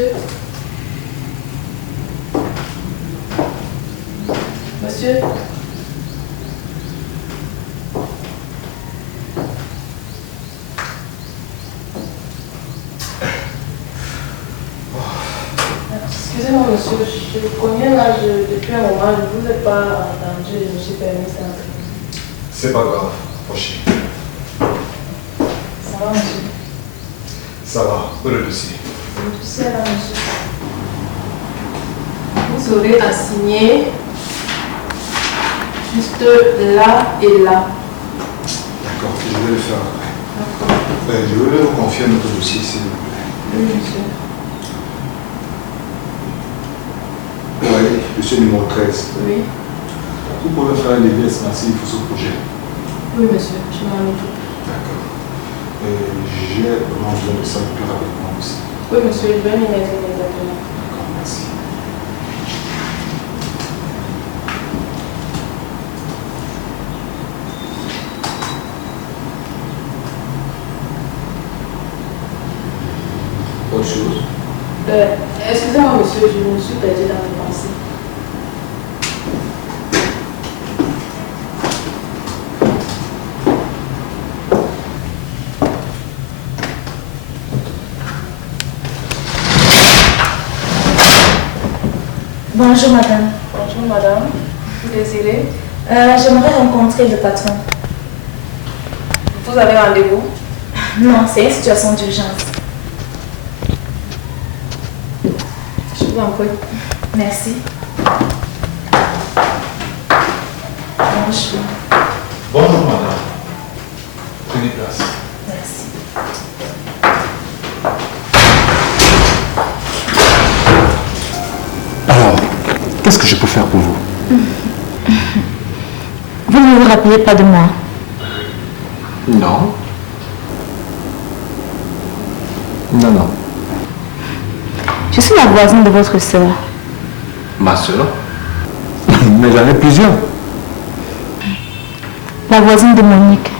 Monsieur? Monsieur? Excusez-moi, monsieur, je reviens là depuis un moment, je ne vous ai pas entendu, je me suis permis d'entrer. C'est pas grave, approchez. Ça va, monsieur? Ça va, où est le dossier? Le dossier là, monsieur. Vous aurez à signer juste là et là. D'accord, je vais le faire après. D'accord. Je voulais vous confier notre dossier, s'il vous plaît. Oui, monsieur. Oui, dossier numéro 13. Oui. Vous pouvez faire un levier extensif pour ce projet. Oui, monsieur, je m'en occupe. D'accord. J'ai vraiment besoin de ça le plus rapidement aussi. Oui, monsieur, je vais m'y mettre immédiatement. D'accord, merci. Autre chose? Excusez-moi, monsieur, je me suis perdue dans mes pensées. Bonjour madame. Bonjour madame, vous désirez? J'aimerais rencontrer le patron. Vous avez rendez-vous? Non, c'est une situation d'urgence. Je vous en prie. Merci. Bonjour. Bonjour madame. Prenez place. Merci. Alors, qu'est-ce que je peux faire pour vous? Vous ne vous rappelez pas de moi? Non. Non. Je suis la voisine de votre sœur. Ma soeur? Mais j'en ai plusieurs. La voisine de Monique.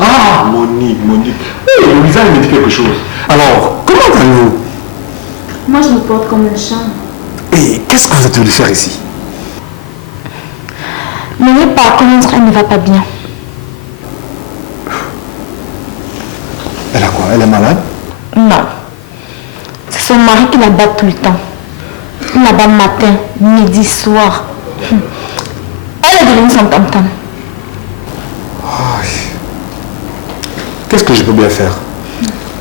Ah, Monique. Oui, le visage me dit quelque chose. Alors, comment allez-vous? Moi, je me porte comme un chat. Et qu'est-ce que vous êtes venu faire ici? Monique, par contre, elle ne va pas bien. Elle a quoi? Elle est malade? Non. C'est son mari qui la bat tout le temps. Il la bat matin, midi, soir. Elle est devenue son tam-tam. Qu'est-ce que je peux bien faire?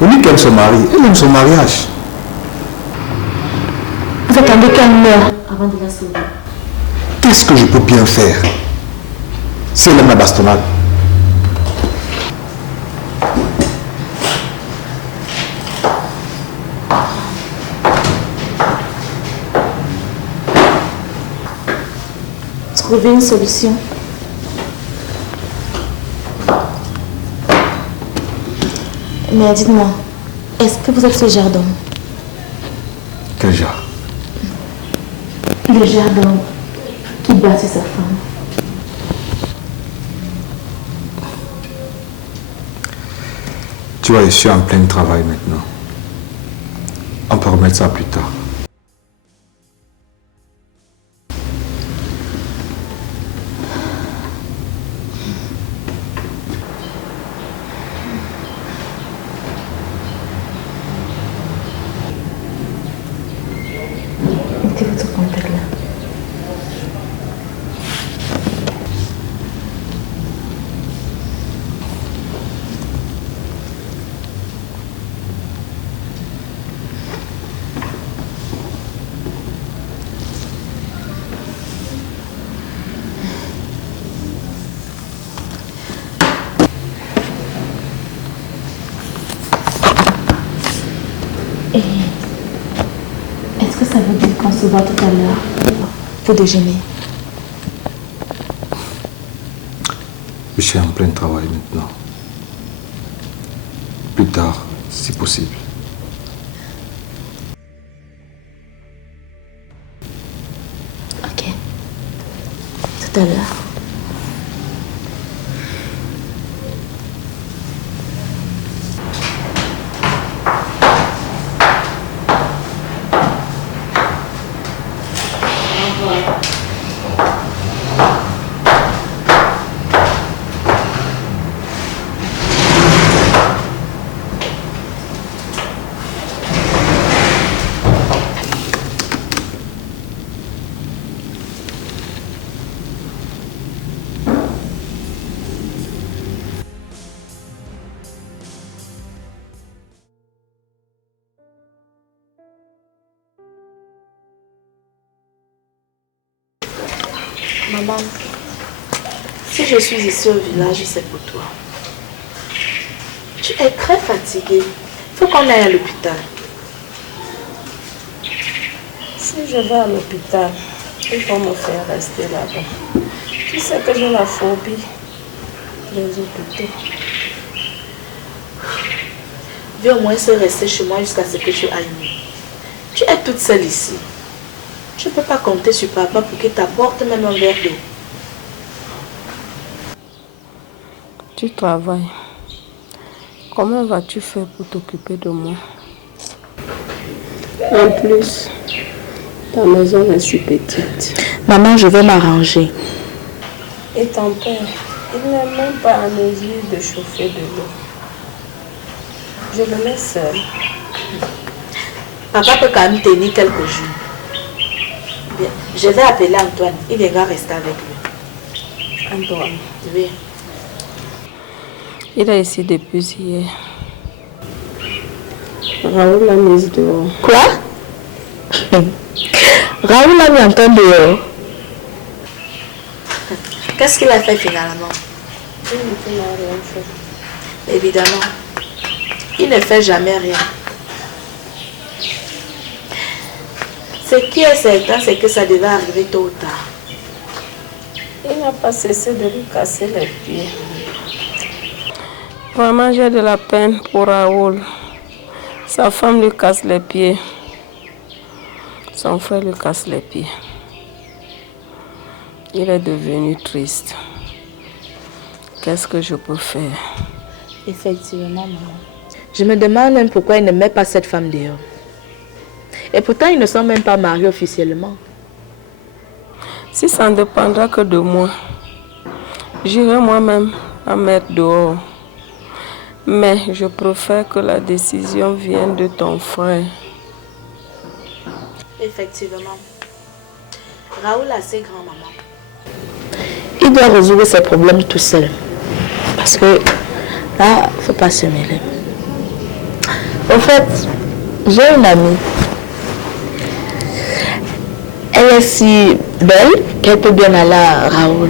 Monique aime son mari, elle aime son mariage. Vous attendez qu'elle meure avant de la sauver. Qu'est-ce que je peux bien faire? Si elle aime la bastonnade. Trouver une solution. Mais dites-moi, est-ce que vous êtes ce genre d'homme? Quel genre? Le genre d'homme qui bat sur sa femme. Tu vois, je suis en plein travail maintenant. On peut remettre ça plus tard. Mettez votre contact là. Et est-ce que ça vous dit qu'on se voit tout à l'heure pour déjeuner? Je suis en plein travail maintenant. Plus tard, si possible. Ok. Tout à l'heure. Maman, si je suis ici au village, c'est pour toi. Tu es très fatiguée. Il faut qu'on aille à l'hôpital. Si je vais à l'hôpital, ils vont me faire rester là-bas. Tu sais que j'ai la phobie des hôpitaux. Je vais au moins rester chez moi jusqu'à ce que tu ailles mieux. Tu es toute seule ici. Tu ne peux pas compter sur papa pour qu'il t'apporte même un verre d'eau. Tu travailles. Comment vas-tu faire pour t'occuper de moi? En plus, ta maison est si petite. Maman, je vais m'arranger. Et ton père, il n'est même pas en mesure de chauffer de l'eau. Je le laisse seul. Papa peut quand même tenir quelques jours. Bien. Je vais appeler Antoine. Il viendra rester avec lui. Antoine. Oui. Il est ici depuis hier. Raoul l'a mise dehors. Quoi? Raoul a mis Antoine dehors. Qu'est-ce qu'il a fait finalement? Il n'a rien fait. Évidemment. Il ne fait jamais rien. Ce qui est certain, c'est que ça devait arriver tôt ou tard. Il n'a pas cessé de lui casser les pieds. Vraiment, j'ai de la peine pour Raoul. Sa femme lui casse les pieds. Son frère lui casse les pieds. Il est devenu triste. Qu'est-ce que je peux faire? Effectivement, maman. Je me demande même pourquoi il ne met pas cette femme dehors. Et pourtant, ils ne sont même pas mariés officiellement. Si ça ne dépendra que de moi, j'irai moi-même la mettre dehors. Mais je préfère que la décision vienne de ton frère. Effectivement. Raoul est assez grand, maman. Il doit résoudre ses problèmes tout seul. Parce que là, il ne faut pas se mêler. Au fait, j'ai une amie. Elle est si belle qu'elle peut bien aller à Raoul.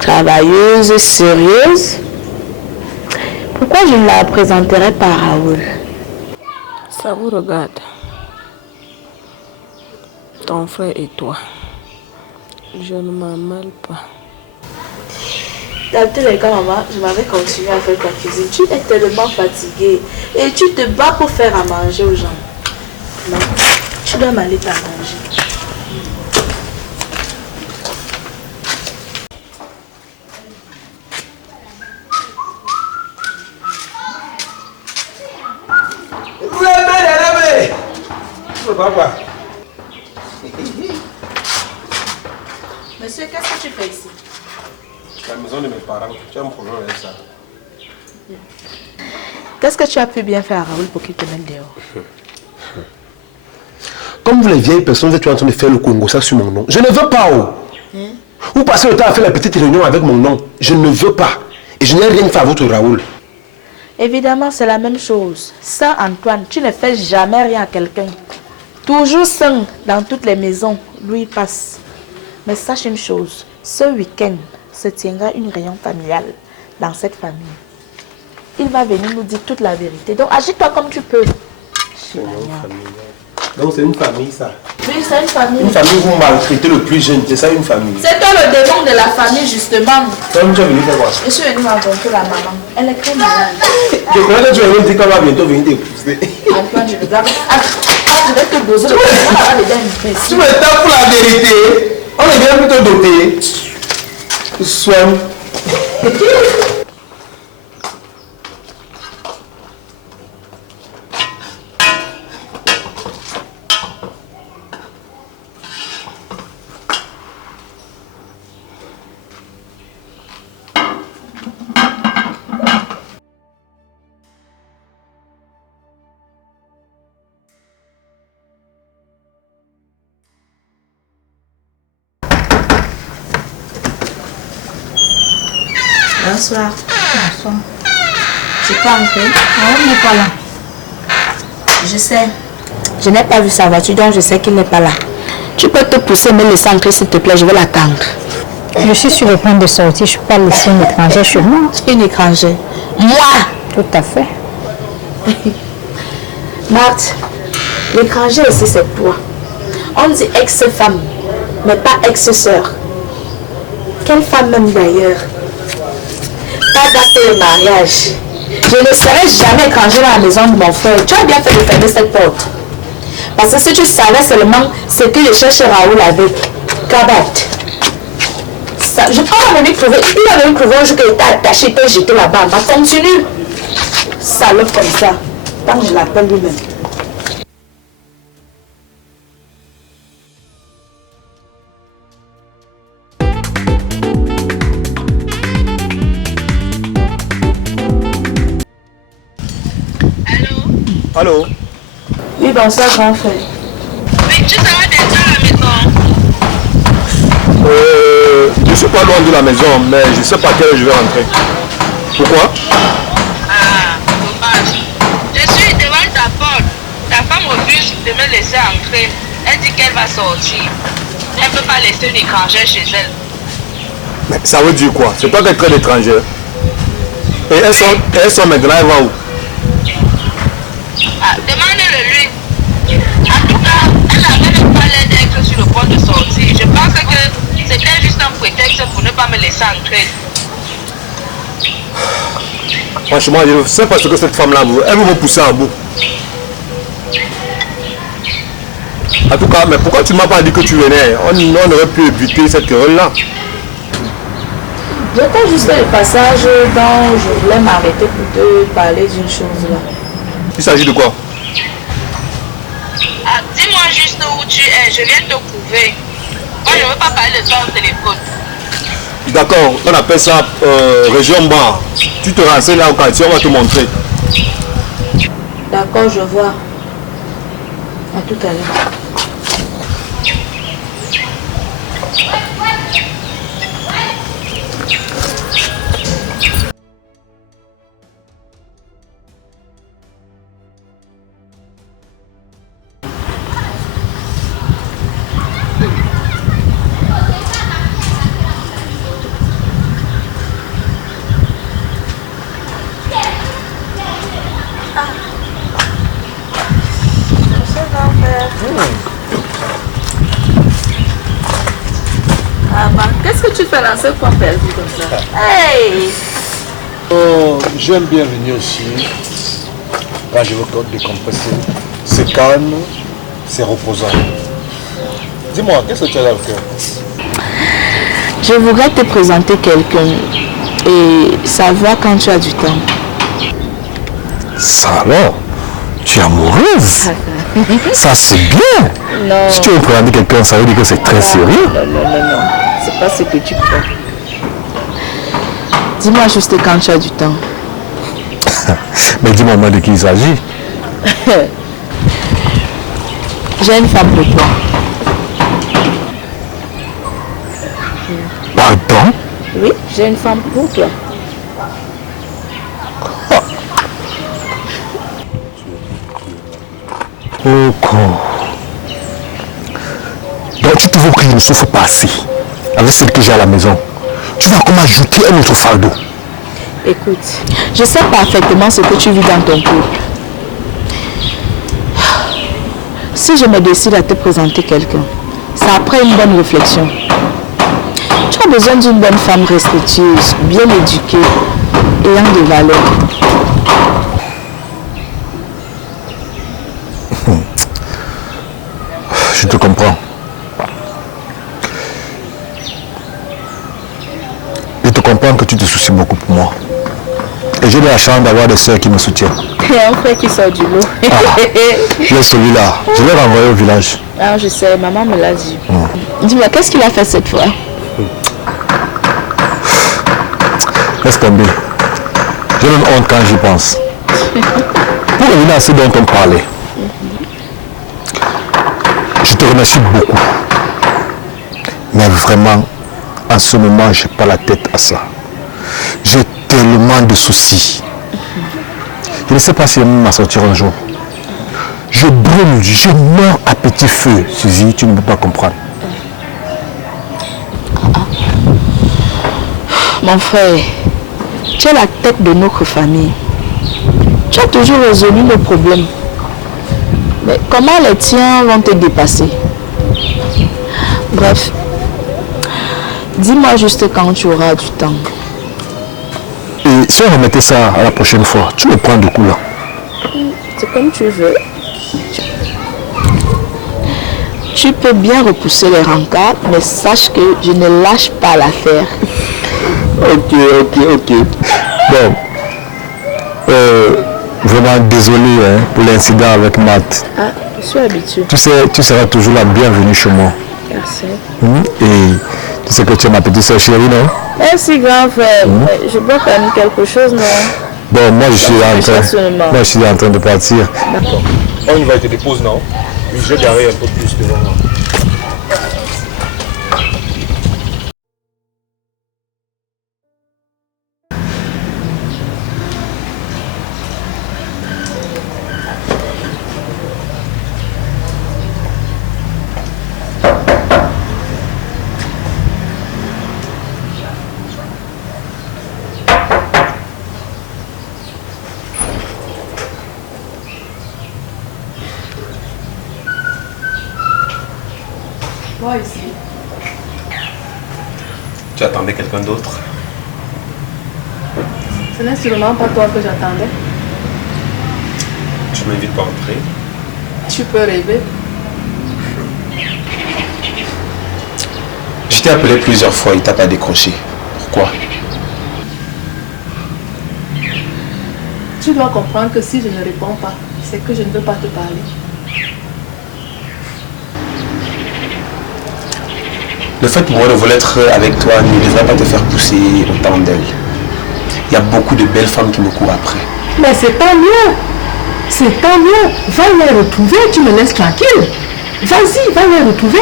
Travailleuse, sérieuse. Pourquoi je ne la présenterai pas à Raoul? Ça vous regarde. Ton frère et toi. Je ne m'en mêle pas. Dans tous les cas, maman, je m'avais continué à faire ta cuisine. Tu es tellement fatiguée et tu te bats pour faire à manger aux gens. Non, tu dois m'aller t'arranger. Monsieur, qu'est-ce que tu fais ici? La maison de mes parents, tu as un problème avec ça. Qu'est-ce que tu as pu bien faire à Raoul pour qu'il te mette dehors? Comme vous les vieilles personnes, vous êtes en train de faire le Congo, ça sur mon nom. Je ne veux pas, oh. Vous passez le temps à faire la petite réunion avec mon nom. Je ne veux pas. Et je n'ai rien fait à votre Raoul. Évidemment, c'est la même chose. Ça, Antoine, tu ne fais jamais rien à quelqu'un. Toujours seul dans toutes les maisons, lui passe. Mais sache une chose, ce week-end se tiendra une réunion familiale dans cette famille. Il va venir nous dire toute la vérité. Donc agis-toi comme tu peux. Donc c'est une famille, ça. Oui, c'est une famille. Une famille où vous maltraitez le plus jeune, c'est ça une famille. C'est toi le démon de la famille, justement. Toi, tu es venu faire quoi? Je suis venue rencontrer la maman. Elle est très malade. Je crois que tu vas me dire qu'elle va bientôt venir t'épouser. Antoine, je regarde. Je vais te doser. Tu me tapes pour la vérité. On est bien plutôt doté. Soin. Bonsoir. Bonsoir. Tu peux entrer? Elle n'est pas là. Je sais. Je n'ai pas vu sa voiture, donc je sais qu'il n'est pas là. Tu peux te pousser, me laisser entrer s'il te plaît, je vais l'attendre. Je suis sur le point de sortir, je ne peux pas laisser une étrangère chez moi. Une étrangère. Moi? Tout à fait. Marthe, l'étranger ici c'est toi. On dit ex-femme, mais pas ex-sœur. Quelle femme même d'ailleurs? Pas d'acte de mariage. Je ne serai jamais étranger dans la maison de mon frère. Tu as bien fait de fermer cette porte. Parce que si tu savais seulement ce que je cherche Raoul avec Kabat. Je peux venir trouver. Il va venir trouver un jour qu'il était attaché, il était jeté là-bas. Bah continue. Salope comme ça. Tant que je l'appelle lui-même. Allô? Oui, bonsoir, grand frère. Oui, tu seras déjà à la maison. Je suis pas loin de la maison, mais je sais pas à quelle heure je vais rentrer. Pourquoi? Ah, dommage. Je suis devant ta porte. Ta femme refuse de me laisser entrer. Elle dit qu'elle va sortir. Elle ne peut pas laisser une étrangère chez elle. Mais ça veut dire quoi? C'est toi qui es très étrangère. Et elles sont maintenant, elles vont où? Ah, demandez-le lui. En tout cas, elle n'avait même pas l'air d'être sur le point de sortir. Je pense que c'était juste un prétexte pour ne pas me laisser entrer. Franchement, je ne sais pas ce que cette femme-là veut. Elle veut me pousser à bout. En tout cas, mais pourquoi tu ne m'as pas dit que tu venais? On aurait pu éviter cette querelle-là. J'étais juste le passage dont je voulais m'arrêter pour te parler d'une chose là. Il s'agit de quoi? Ah, dis-moi juste où tu es. Je viens te couvrir. Moi, je ne veux pas parler de toi au téléphone. D'accord, on appelle ça région bar. Tu te renseignes là au quartier, on va te montrer. D'accord, je vois. À tout à l'heure. Qu'est-ce que tu fais dans ce coin perdu comme ça? Hey! Oh, j'aime bien venir ici quand je veux décompresser. C'est calme, c'est reposant. Dis-moi, qu'est-ce que tu as dans le cœur? Je voudrais te présenter quelqu'un et savoir quand tu as du temps. Ça alors? Tu es amoureuse? Ça c'est bien! Non. Si tu veux présenter quelqu'un, ça veut dire que c'est très sérieux. Non. C'est pas ce que tu crois. Dis-moi juste quand tu as du temps. Mais dis-moi de qui il s'agit. J'ai une femme pour toi. Pardon? Oui, j'ai une femme pour toi. Oh, donc tu trouves que je ne souffre pas assez avec celle que j'ai à la maison. Tu vas comme ajouter un autre fardeau. Écoute, je sais parfaitement ce que tu vis dans ton couple. Si je me décide à te présenter quelqu'un, c'est après une bonne réflexion. Tu as besoin d'une bonne femme respectueuse, bien éduquée, ayant des valeurs. Je te comprends. Je te comprends que tu te soucies beaucoup pour moi. Et j'ai la chance d'avoir des soeurs qui me soutiennent. Et un frère qui sort du lot. J'ai celui-là. Je l'ai renvoyé au village. Ah, je sais, maman me l'a dit. Dis-moi, qu'est-ce qu'il a fait cette fois? Laisse tomber. J'ai même honte quand j'y pense. Pour revenir à ce dont on parlait, je te remercie beaucoup. Mais vraiment, en ce moment, je n'ai pas la tête à ça. J'ai tellement de soucis. Je ne sais pas si elle va sortir un jour. Je brûle, je meurs à petit feu. Suzy, tu ne peux pas comprendre. Mon frère, tu es la tête de notre famille. Tu as toujours résolu nos problèmes. Mais comment les tiens vont te dépasser? Bref, dis-moi juste quand tu auras du temps. Et si on remettait ça à la prochaine fois, tu me prends du coup là. C'est comme tu veux. Tu peux bien repousser les rencarts, mais sache que je ne lâche pas l'affaire. Ok. Bon. Vraiment désolé pour l'incident avec Matt. Ah, je suis habituée. Tu sais, tu seras toujours la bienvenue chez moi. Merci. Et tu sais que tu es ma petite soeur chérie, non? Merci grand frère. Je dois quand même quelque chose, non? Bon, moi je suis en train de partir. D'accord. On y va, il te dépose, non? Oui, je vais garer un peu plus devant moi. Toi ici. Tu attendais quelqu'un d'autre? Ce n'est sûrement pas toi que j'attendais. Tu m'invites pas à entrer? Tu peux rêver. Je t'ai appelé plusieurs fois, il t'a pas décroché. Pourquoi? Tu dois comprendre que si je ne réponds pas, c'est que je ne veux pas te parler. Le fait pour moi de vouloir être avec toi ne devrait pas te faire pousser autant d'ailes. Il y a beaucoup de belles femmes qui me courent après. Mais c'est tant mieux. C'est tant mieux. Va les retrouver, tu me laisses tranquille. Vas-y, va les retrouver.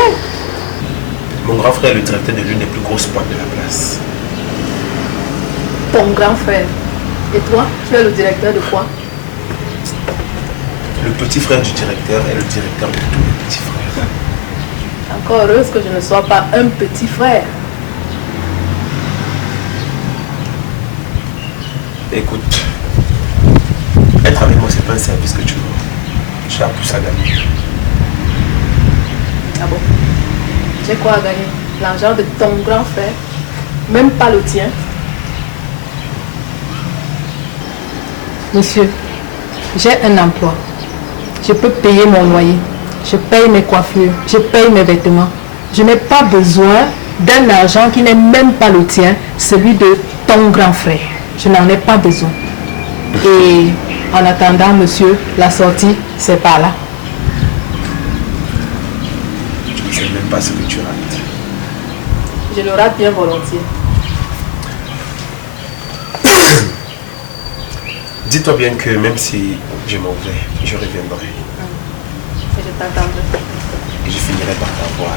Mon grand frère est le directeur de l'une des plus grosses boîtes de la place. Ton grand frère. Et toi, tu es le directeur de quoi? Le petit frère du directeur est le directeur de tous les petits frères. Encore heureuse que je ne sois pas un petit frère. Écoute, être avec moi, c'est pas un service que tu veux. Tu as plus à gagner. Ah bon? J'ai quoi à gagner? L'argent de ton grand frère? Même pas le tien? Monsieur, j'ai un emploi. Je peux payer mon loyer. Je paye mes coiffures. Je paye mes vêtements. Je n'ai pas besoin d'un argent qui n'est même pas le tien, celui de ton grand frère. Je n'en ai pas besoin. Et en attendant, monsieur, la sortie, c'est par là. Tu ne sais même pas ce que tu rates. Je le rate bien volontiers. Dis-toi bien que même si je m'en vais, je reviendrai. Et je t'attendrai. Et je finirai par t'avoir.